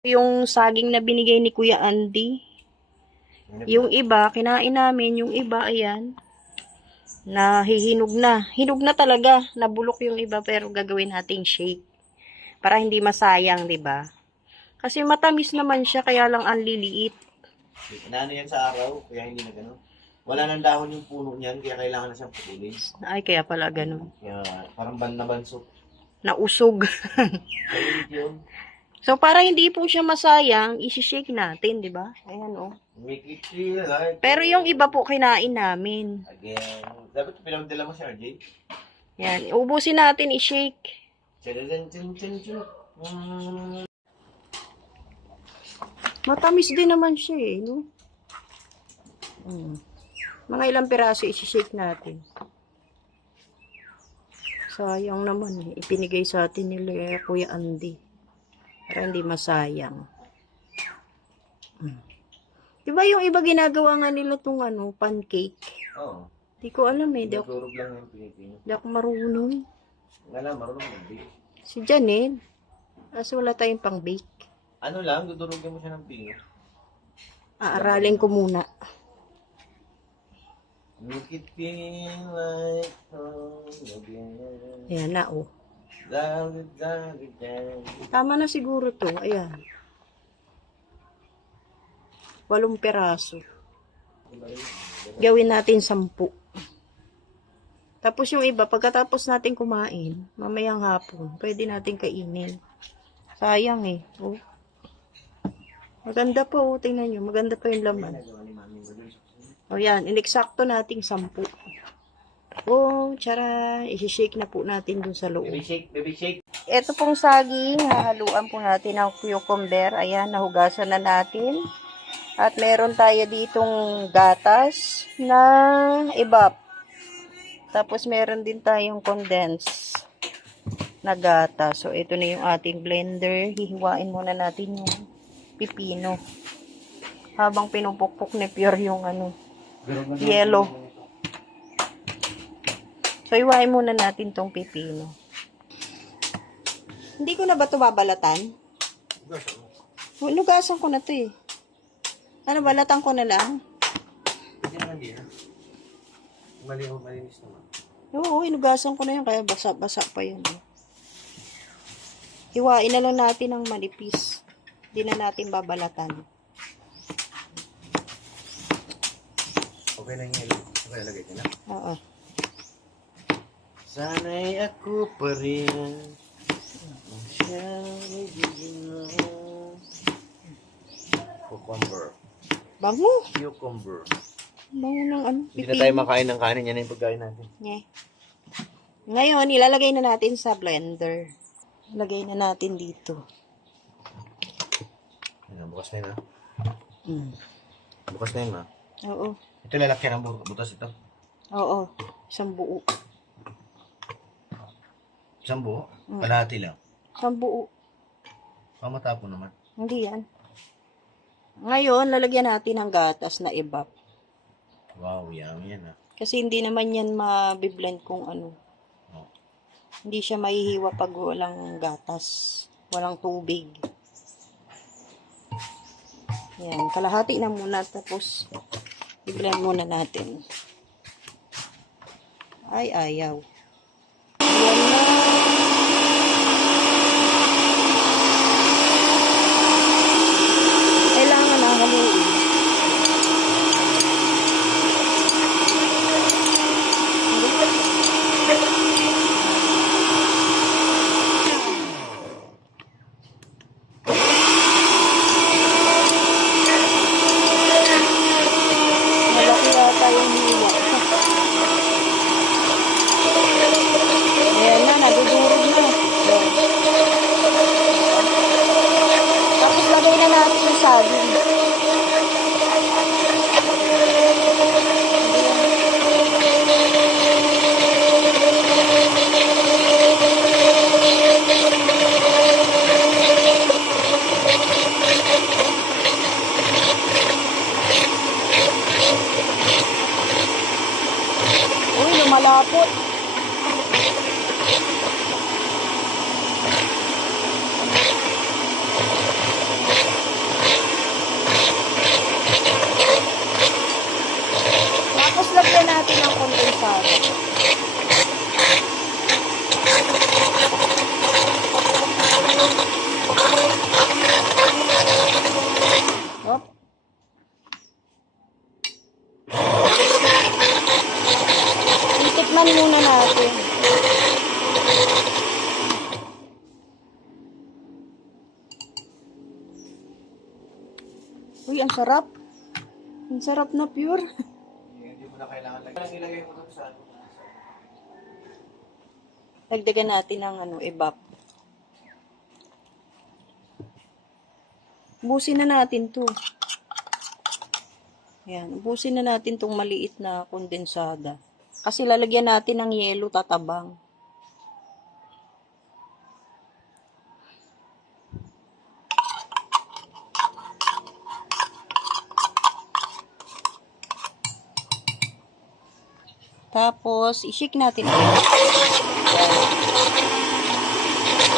Yung saging na binigay ni Kuya Andy. Yung iba, kinain namin. Yung iba, ayan. Nahihinog na. Hinog na talaga. Nabulok yung iba pero gagawin nating shake. Para hindi masayang, 'di ba? Kasi matamis naman siya kaya lang ang liliit. Inaano yan sa araw, kaya hindi na gano'n. Wala nang dahon yung puno niyan, kaya kailangan na siyang putulin. Ay, kaya pala ganun. Kaya parang ban na bansot. Nausog. Kaya yun. So, para hindi po siya masayang, isi-shake natin, 'di ba? Ayan, oh. Make it feel like... Pero yung iba po kinain namin. Again. Dapat pinagdala mo si RJ. Yan, ubusin natin i-shake. Matamis din naman siya eh, no? Mga ilang piraso isi-shake natin. Sayang naman eh. Ipinigay sa atin nila Kuya Andy. Para hindi masayang. Diba yung iba ginagawa nga nila itong pancake? Oo. Di ko alam eh. Di Naturog lang yung Pilipino. ako marunong. Wala, marunong mag-bake. Si Janelle. Kasi wala tayong pang-bake. Ano lang, dudurugin mo siya ng pino. Aaralin ko muna. Make it feel like home again. Ayan na oh. Dali, dali, dali. Tama na siguro to. Ayan. 8 peraso. Gawin natin 10. Tapos yung iba, pagkatapos natin kumain, mamayang hapon, pwede natin kainin. Sayang eh. Oh. Maganda pa oh. Tingnan nyo. Maganda pa yung laman. O yan. Ineksakto nating 10. Oh, tsara. Isi-shake na po natin dun sa loob. Baby shake, baby shake. Ito pong saging. Hahaluan po natin ng cucumber. Ayan, nahugasan na natin. At meron tayo ditong gatas na ibap. Tapos meron din tayong condensed na gatas. So, ito na yung ating blender. Hihiwain muna natin yung pipino. Habang pinupukpok ni Pure yung yellow. So, hiwain muna natin tong pipino. Hindi ko na ba ito babalatan? Nugasan ko na ito eh. Ano, balatan ko na lang? Hindi naman din. Malinis naman. Oo, inugasan ko na yan. Kaya basa-basa pa yun. Hiwain na lang natin ng manipis. Hindi na natin babalatan. Okay na yung okay, lagay ko na. Oo. Sana'y ako pa rin. Cucumber. Bango. Cucumber. Bango ng Hindi na tayo makain ng kanin. Yan na yung pagkain natin. Yeah. Ngayon, ilalagay na natin sa blender. Ilagay na natin dito. Ayan, bukas na yun ha. Bukas na yun ha. Oo. Ito lalakyan ng butas ito. Oo. Isang buo. Isang buo? Kalahati lang. Isang buo. Matapon naman. Hindi yan. Ngayon, lalagyan natin ng gatas na ibap. Wow, yummy yan ha. Kasi hindi naman yan mabiblend kung ano. Oh. Hindi siya mahihiwa pag walang gatas. Walang tubig. Yan. Kalahati na muna. Tapos, i-blend muna natin. Ay, ayaw. Yan na. Kailangan na haluin. Malaki yata yung hiwa. Ayan na, nadudurog na. Tapos lagay na natin yung saging. Uy, lumalapot. Uy, ang sarap. Ang sarap na pure. Hindi mo na kailangan lagyan. Ilagay mo doon sa ano. Dagdagan natin ng evap. Ubusin na natin to. Ayan, ubusin na natin tong maliit na kondensada. Kasi lalagyan natin ng yelo, tatabang. Tapos, i-shake natin ulit.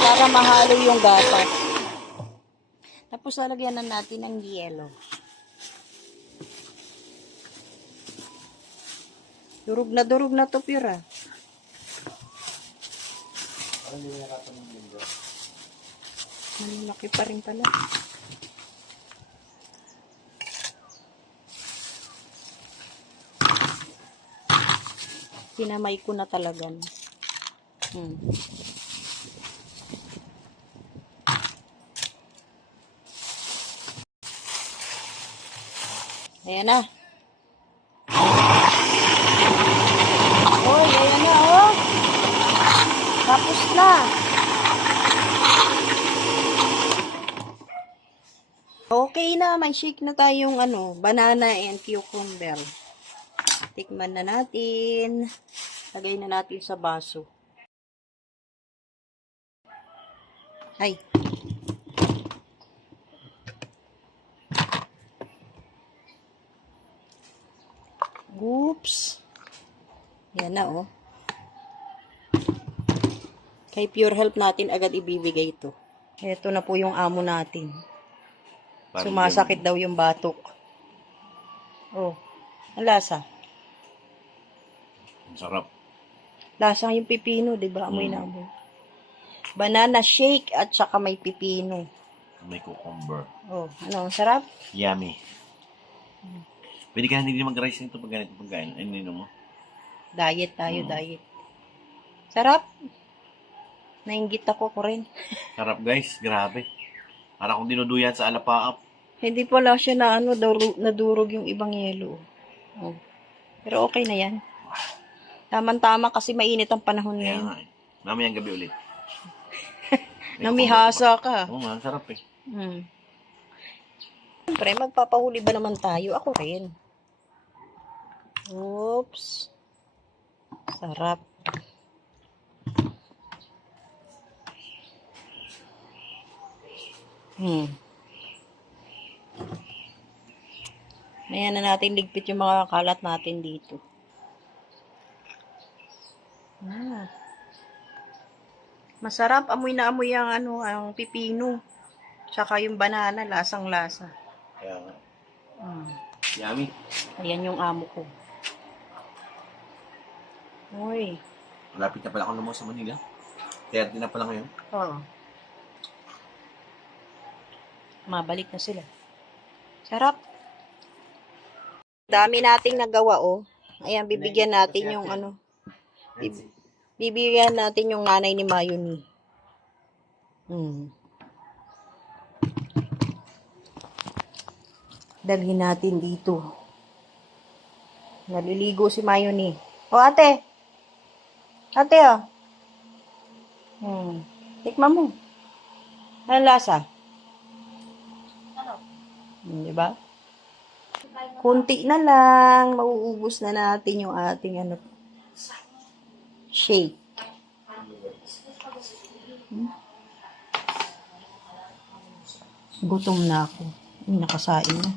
Para mahalo yung gatas. Tapos, lalagyan na natin ng yelo. Durog na to, pure, ah. Malaki pa rin pala. Pinamay ko na talaga. Ayan na. Oh, ayan na, oh. Tapos na. Okay na, may shake na tayong banana and cucumber. Tikman na natin. Lagay na natin sa baso. Ay. Oops. Yan na, oh. Kay Pure Health natin agad ibibigay ito. Ito na po yung amo natin. Sumasakit daw yung batok. Oh. Ang lasa. Sarap. Lasang yung pipino, di ba? Amoy na amoy. Banana shake at saka may pipino. May cucumber. Oh, ang sarap? Yummy. Pwede ka hindi mag-rice nito pag ganito pagkain. Ay, nino mo? Diet tayo, diet. Sarap. Nainggit ako ko rin. Sarap guys, grabe. Para kung dinuduyan sa alapaap. Hindi pala siya na nadurog yung ibang yelo. Oh. Pero okay na yan. Tama-tama kasi mainit ang panahon Kaya ngayon. nga eh. Mamayang gabi ulit. Namihasa ka. Oo nga, sarap eh. Siyempre, magpapahuli ba naman tayo? Ako rin. Oops. Sarap. Ayan na natin ligpit yung mga kalat natin dito. Masarap. Amoy na amoy ang ang pipino. Tsaka yung banana, lasang-lasa. Kaya nga. Yummy. Ayan yung amo ko. Uy. Malapit na pala ako naman sa Manila. 30 na pala ngayon. Oo. Mabalik na sila. Sarap. Dami nating nagawa, oh. Ayan, bibigyan natin yung bibigyan natin yung nanay ni Mayoni. Dalhin natin dito. Naliligo si Mayoni. O, ate. Ate, oh. Tikman mo. Anong lasa? Diba? Kunti na lang. Mauubos na natin yung ating shake. Gutom na ako. Nakasain na.